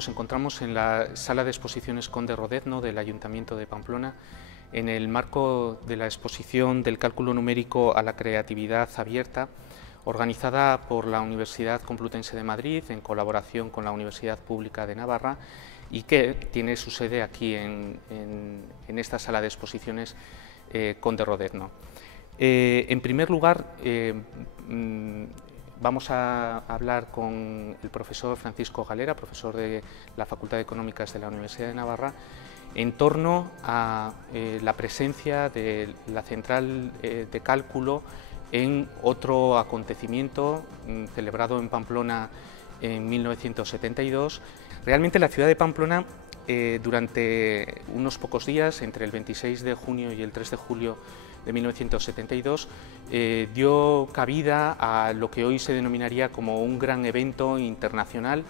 Nos encontramos en la sala de exposiciones Conde Rodezno del Ayuntamiento de Pamplona en el marco de la exposición del cálculo numérico a la creatividad abierta, organizada por la Universidad Complutense de Madrid en colaboración con la Universidad Pública de Navarra y que tiene su sede aquí en esta sala de exposiciones Conde Rodezno. En primer lugar, vamos a hablar con el profesor Francisco Galera, profesor de la Facultad de Económicas de la Universidad de Navarra, en torno a la presencia de la central de cálculo en otro acontecimiento celebrado en Pamplona en 1972. Realmente la ciudad de Pamplona durante unos pocos días, entre el 26 de junio y el 3 de julio de 1972, dio cabida a lo que hoy se denominaría como un gran evento internacional,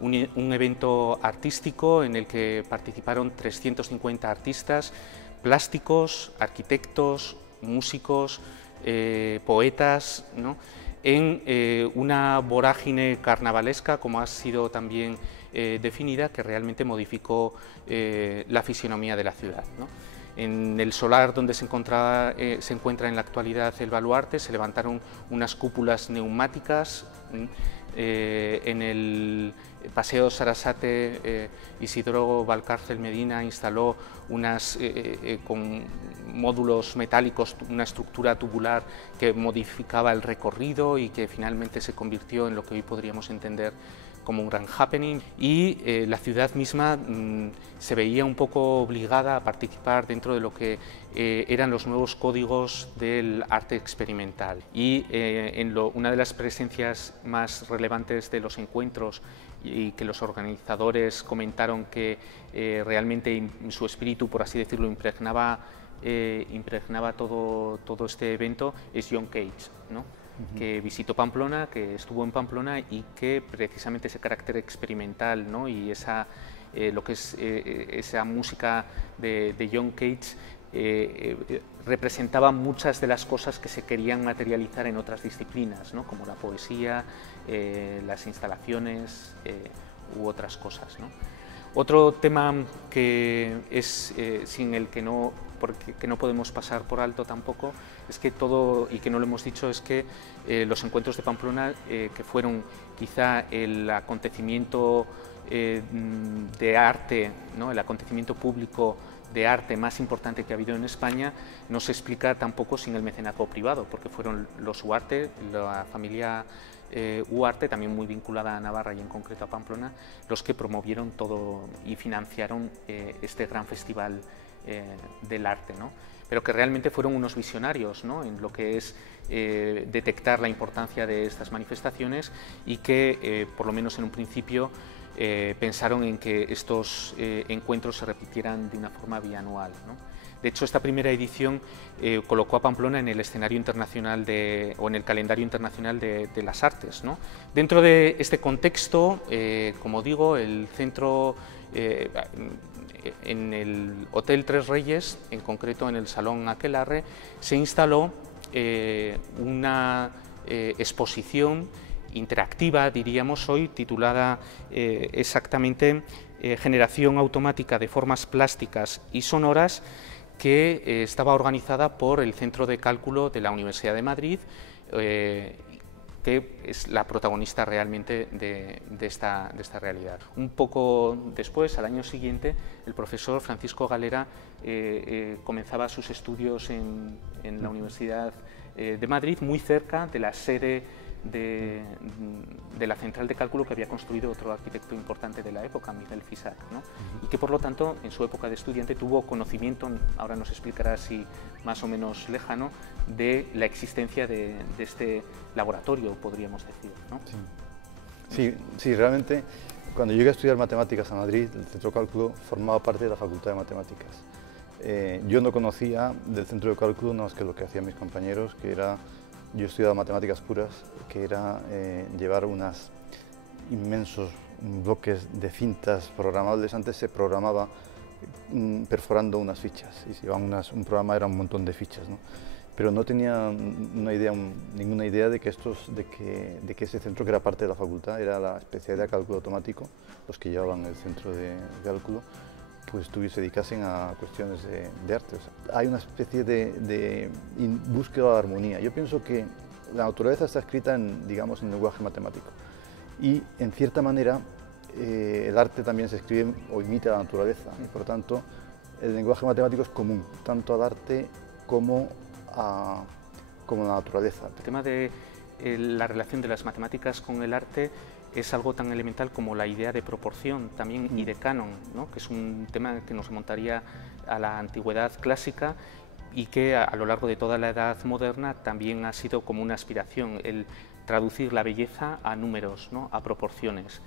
un evento artístico en el que participaron 350 artistas plásticos, arquitectos, músicos, poetas, ¿no?, en una vorágine carnavalesca, como ha sido también definida, que realmente modificó la fisionomía de la ciudad, ¿no? En el solar donde se encuentra en la actualidad el baluarte se levantaron unas cúpulas neumáticas. En el Paseo Sarasate, Isidro Valcárcel Medina instaló unas con módulos metálicos, una estructura tubular que modificaba el recorrido y que finalmente se convirtió en lo que hoy podríamos entender como un gran happening, y la ciudad misma se veía un poco obligada a participar dentro de lo que eran los nuevos códigos del arte experimental. Y una de las presencias más relevantes de los encuentros y que los organizadores comentaron que realmente su espíritu, por así decirlo, impregnaba todo este evento, es John Cage, ¿no?, que visitó Pamplona, que estuvo en Pamplona y que precisamente ese carácter experimental, ¿no?, y lo que es esa música de John Cage representaba muchas de las cosas que se querían materializar en otras disciplinas, ¿no?, como la poesía, las instalaciones u otras cosas, ¿no? Otro tema que es sin el que no podemos pasar por alto tampoco, es que y que no lo hemos dicho, es que los encuentros de Pamplona, que fueron quizá el acontecimiento de arte, ¿no?, el acontecimiento público de arte más importante que ha habido en España, no se explica tampoco sin el mecenazgo privado, porque fueron los Huarte, la familia Huarte, también muy vinculada a Navarra y en concreto a Pamplona, los que promovieron todo y financiaron este gran festival del arte, ¿no?, pero que realmente fueron unos visionarios, ¿no?, en lo que es detectar la importancia de estas manifestaciones y que, por lo menos en un principio, pensaron en que estos encuentros se repitieran de una forma bianual, ¿no? De hecho, esta primera edición colocó a Pamplona en el escenario internacional o en el calendario internacional de las artes, ¿no? Dentro de este contexto, como digo, el centro, en el Hotel Tres Reyes, en concreto en el Salón Aquelarre, se instaló una exposición interactiva, diríamos hoy, titulada exactamente Generación automática de formas plásticas y sonoras, que estaba organizada por el Centro de Cálculo de la Universidad de Madrid, que es la protagonista realmente de esta realidad. Un poco después, al año siguiente, el profesor Francisco Galera comenzaba sus estudios en la Universidad de Madrid, muy cerca de la sede de la central de cálculo que había construido otro arquitecto importante de la época, Miguel Fisac, ¿no?, y que por lo tanto en su época de estudiante tuvo conocimiento, ahora nos explicará si más o menos lejano, de la existencia de este laboratorio, podríamos decir, ¿no? Sí, realmente cuando llegué a estudiar matemáticas a Madrid, el centro de cálculo formaba parte de la Facultad de Matemáticas. Yo no conocía del centro de cálculo nada más que lo que hacían mis compañeros, que era, yo estudiaba matemáticas puras, que era llevar unos inmensos bloques de cintas programables. Antes se programaba perforando unas fichas, y si llevaban un programa era un montón de fichas, ¿no? pero no tenía ninguna idea de que, ese centro, que era parte de la facultad, era la especialidad de cálculo automático, los que llevaban el centro de cálculo, pues se dedicasen a cuestiones de arte. O sea, hay una especie de búsqueda de armonía. Yo pienso que la naturaleza está escrita en lenguaje matemático y, en cierta manera, el arte también se escribe o imita la naturaleza, y por tanto el lenguaje matemático es común tanto al arte como a la naturaleza. El tema de la relación de las matemáticas con el arte es algo tan elemental como la idea de proporción también y de canon, ¿no? Que es un tema que nos remontaría a la antigüedad clásica y que a lo largo de toda la edad moderna también ha sido como una aspiración, el traducir la belleza a números, ¿no? A proporciones.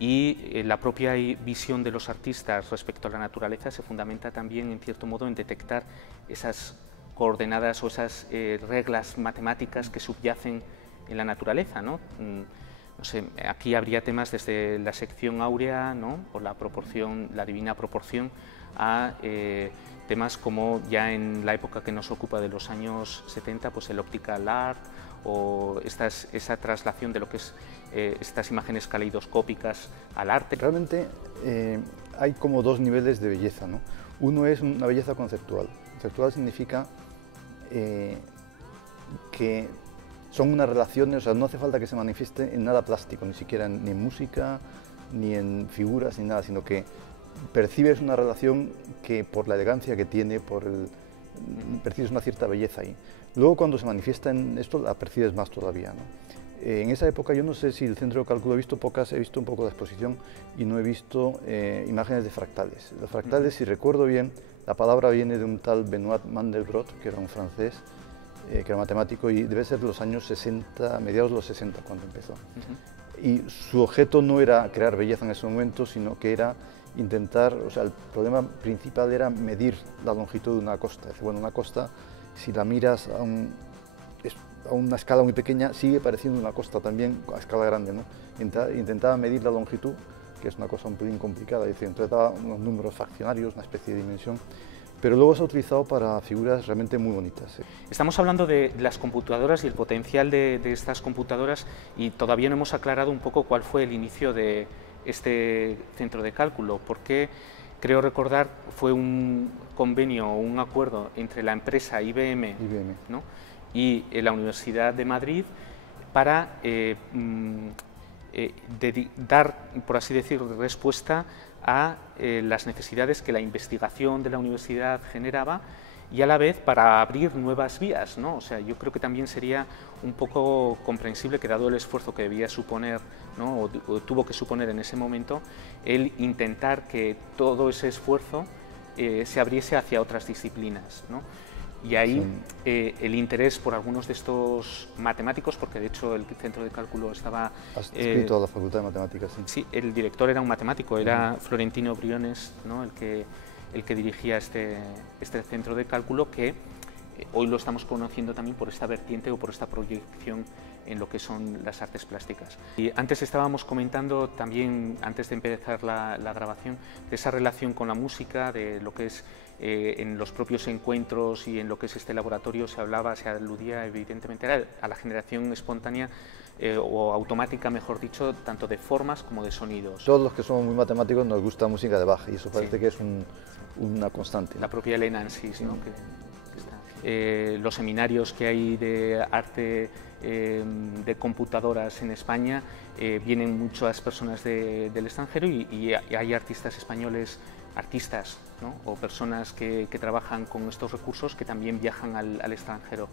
Y la propia visión de los artistas respecto a la naturaleza se fundamenta también, en cierto modo, en detectar esas coordenadas o esas reglas matemáticas que subyacen en la naturaleza, ¿no? No sé, aquí habría temas desde la sección áurea, ¿no? O la proporción, la divina proporción, a temas como ya en la época que nos ocupa de los años 70, pues el optical art o esa traslación de lo que es estas imágenes caleidoscópicas al arte. Realmente hay como dos niveles de belleza, ¿no? Uno es una belleza conceptual. Conceptual significa que son unas relaciones, o sea, no hace falta que se manifieste en nada plástico, ni siquiera ni en música, ni en figuras, ni nada, sino que percibes una relación que por la elegancia que tiene, percibes una cierta belleza ahí. Luego, cuando se manifiesta en esto, la percibes más todavía, ¿no? En esa época, yo no sé si el centro de cálculo he visto pocas, he visto un poco de exposición y no he visto imágenes de fractales. Los fractales, si recuerdo bien, la palabra viene de un tal Benoit Mandelbrot, que era un francés, que era matemático, y debe ser de los años 60, mediados de los 60 cuando empezó. Y su objeto no era crear belleza en ese momento, sino que era intentar, o sea, el problema principal era medir la longitud de una costa. Bueno, una costa, si la miras a una escala muy pequeña, sigue pareciendo una costa también a escala grande, ¿no? Intentaba medir la longitud, que es una cosa un poco complicada, es decir, entonces daba unos números fraccionarios, una especie de dimensión, pero luego se ha utilizado para figuras realmente muy bonitas. ¿Sí? Estamos hablando de las computadoras y el potencial de estas computadoras, y todavía no hemos aclarado un poco cuál fue el inicio de este centro de cálculo, porque creo recordar fue un convenio o un acuerdo entre la empresa IBM. ¿No? Y la Universidad de Madrid para dar, por así decirlo, respuesta a las necesidades que la investigación de la universidad generaba y a la vez para abrir nuevas vías, ¿no? O sea, yo creo que también sería un poco comprensible que, dado el esfuerzo que debía suponer, ¿no? o tuvo que suponer en ese momento, el intentar que todo ese esfuerzo se abriese hacia otras disciplinas, ¿no? Y ahí el interés por algunos de estos matemáticos, porque de hecho el centro de cálculo estaba... Has escrito a la Facultad de Matemáticas, sí. Sí, el director era un matemático, era Florentino Briones, ¿no? el que dirigía este centro de cálculo, que hoy lo estamos conociendo también por esta vertiente o por esta proyección en lo que son las artes plásticas. Y antes estábamos comentando también, antes de empezar la grabación, de esa relación con la música, de lo que es en los propios encuentros y en lo que es este laboratorio se aludía evidentemente a la generación espontánea o automática, mejor dicho, tanto de formas como de sonidos. Todos los que somos muy matemáticos nos gusta música de Bach y eso parece que es una constante, ¿no? La propia Elena Ansys, ¿no? Los seminarios que hay de arte de computadoras en España, vienen muchas personas del extranjero y hay artistas españoles, ¿no? O personas que trabajan con estos recursos que también viajan al extranjero.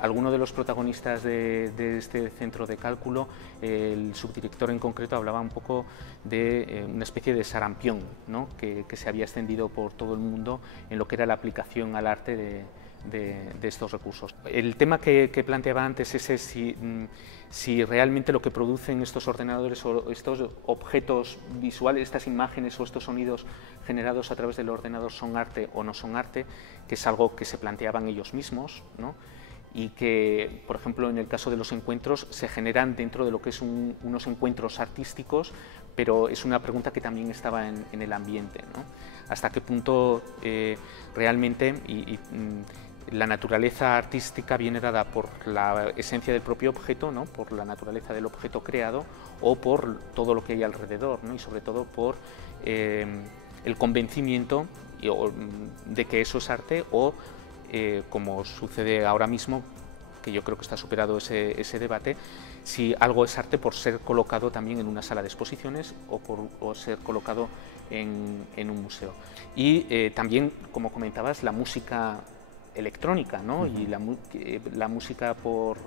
Alguno de los protagonistas de este centro de cálculo, el subdirector en concreto, hablaba un poco de una especie de sarampión, ¿no? que se había extendido por todo el mundo en lo que era la aplicación al arte de estos recursos. El tema que planteaba antes es si realmente lo que producen estos ordenadores o estos objetos visuales, estas imágenes o estos sonidos generados a través del ordenador son arte o no son arte, que es algo que se planteaban ellos mismos, ¿no? Y que, por ejemplo, en el caso de los encuentros, se generan dentro de lo que es unos encuentros artísticos, pero es una pregunta que también estaba en el ambiente, ¿no? Hasta qué punto realmente la naturaleza artística viene dada por la esencia del propio objeto, ¿no? Por la naturaleza del objeto creado o por todo lo que hay alrededor, ¿no? Y sobre todo por el convencimiento de que eso es arte o, como sucede ahora mismo, que yo creo que está superado ese debate, si algo es arte por ser colocado también en una sala de exposiciones o por ser colocado en un museo. Y también, como comentabas, la música electrónica, ¿no? Y la música por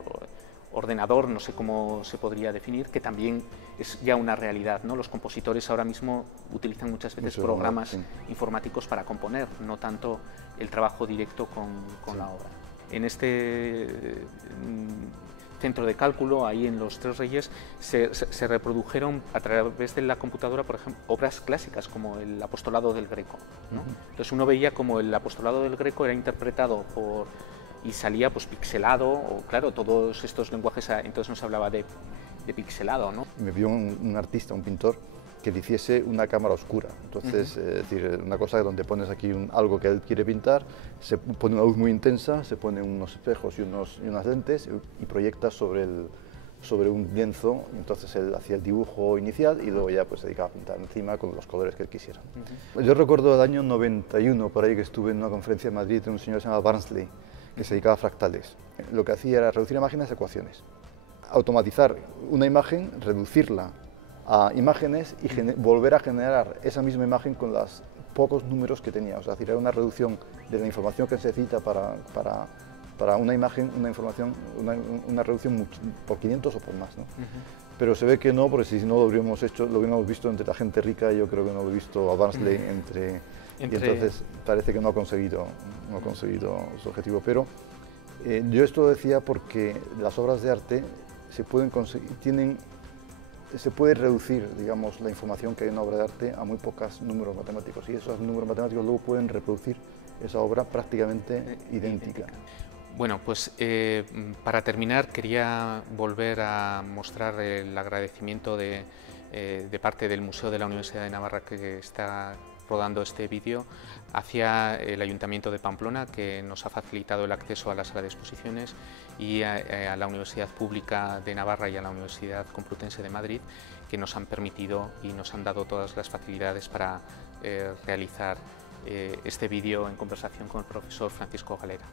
ordenador, no sé cómo se podría definir, que también es ya una realidad, ¿no? Los compositores ahora mismo utilizan muchas veces programas informáticos para componer, no tanto el trabajo directo con la obra. En este centro de cálculo, ahí en Los Tres Reyes, se reprodujeron a través de la computadora, por ejemplo, obras clásicas como el Apostolado del Greco, ¿no? Entonces uno veía como el Apostolado del Greco era interpretado y salía pues pixelado, o claro, todos estos lenguajes, entonces no se hablaba de pixelado, ¿no? Me vio un artista, un pintor, que le hiciese una cámara oscura. Entonces, es decir, una cosa donde pones aquí algo que él quiere pintar, se pone una luz muy intensa, se ponen unos espejos y unas lentes y proyectas sobre un lienzo. Entonces él hacía el dibujo inicial y luego ya pues se dedicaba a pintar encima con los colores que él quisiera. Yo recuerdo el año 91, por ahí, que estuve en una conferencia en Madrid de un señor que se llama Barnsley, que se dedicaba a fractales. Lo que hacía era reducir imágenes a ecuaciones, automatizar una imagen, reducirla a imágenes y volver a generar esa misma imagen con los pocos números que tenía. O sea, era una reducción de la información que se necesita para una imagen, una reducción por 500 o por más, ¿no? Pero se ve que no, porque si no lo hubiéramos visto entre la gente rica. Yo creo que no lo he visto a Barnsley y entonces parece que no ha conseguido su objetivo. Pero yo esto lo decía porque las obras de arte se puede reducir, digamos, la información que hay en una obra de arte a muy pocos números matemáticos, y esos números matemáticos luego pueden reproducir esa obra prácticamente idéntica. Bueno, pues para terminar quería volver a mostrar el agradecimiento de parte del Museo de la Universidad de Navarra, que está rodando este vídeo, hacia el Ayuntamiento de Pamplona, que nos ha facilitado el acceso a la sala de exposiciones, y a la Universidad Pública de Navarra y a la Universidad Complutense de Madrid, que nos han permitido y nos han dado todas las facilidades para realizar este vídeo en conversación con el profesor Francisco Galera.